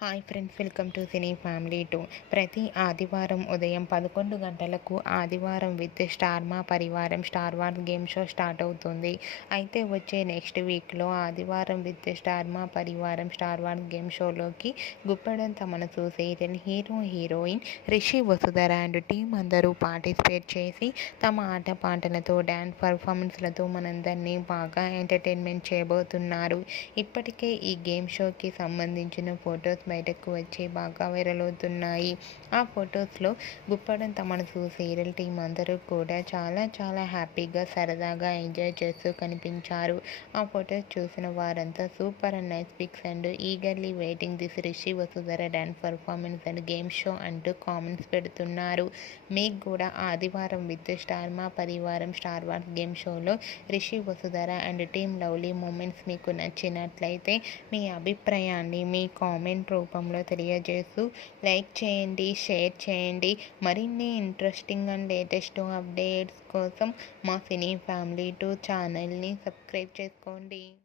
Hi friends, welcome to cine family 2. ప్రతి ఆదివారం ఉదయం 11 గంటలకు ఆదివారం విత్ స్టార్ మా పరివారం star wars game show start అవుతుంది. అయితే వచ్చే నెక్స్ట్ వీక్లో ఆదివారం విత్ స్టార్ మా పరివారం స్టార్ వార్స్ గేమ్ షోలోకి గుప్పెడంత మనసు serial hero heroine Rishi Vasudhara and team అందరూ పార్టిసిపేట్ చేసి తమ ఆటపాటలతో డ్యాన్స్ పర్ఫార్మెన్స్లతో మనందరినీ బాగా ఎంటర్టైన్మెంట్ చేయబోతున్నారు. ఇప్పటికే ఈ గేమ్ షోకి సంబంధించిన ఫొటోస్ బయటకు వచ్చి బాగా వైరల్ అవుతున్నాయి. ఆ ఫొటోస్లో గుప్పడంత మనసు సీరియల్ టీం అందరూ కూడా చాలా హ్యాపీగా సరదాగా ఎంజాయ్ చేస్తూ కనిపించారు. ఆ ఫొటోస్ చూసిన వారంతా super and nice pics and eagerly waiting this Rishi Vasudhara dance performance and game show అంటూ కామెంట్స్ పెడుతున్నారు. మీకు కూడా ఆదివారం విత్ స్టార్ మా పరివారం స్టార్ వార్స్ గేమ్ షోలో Rishi Vasudhara and team lovely moments మీకు నచ్చినట్లయితే మీ అభిప్రాయాన్ని మీ కామెంట్ రూపంలో తెలియజేస్తూ లైక్ చేయండి, షేర్ చేయండి. మరిన్ని ఇంట్రెస్టింగ్ అండ్ లేటెస్ట్ అప్డేట్స్ కోసం మా సినీ ఫ్యామిలీ 2 ఛానల్ని సబ్స్క్రైబ్ చేసుకోండి.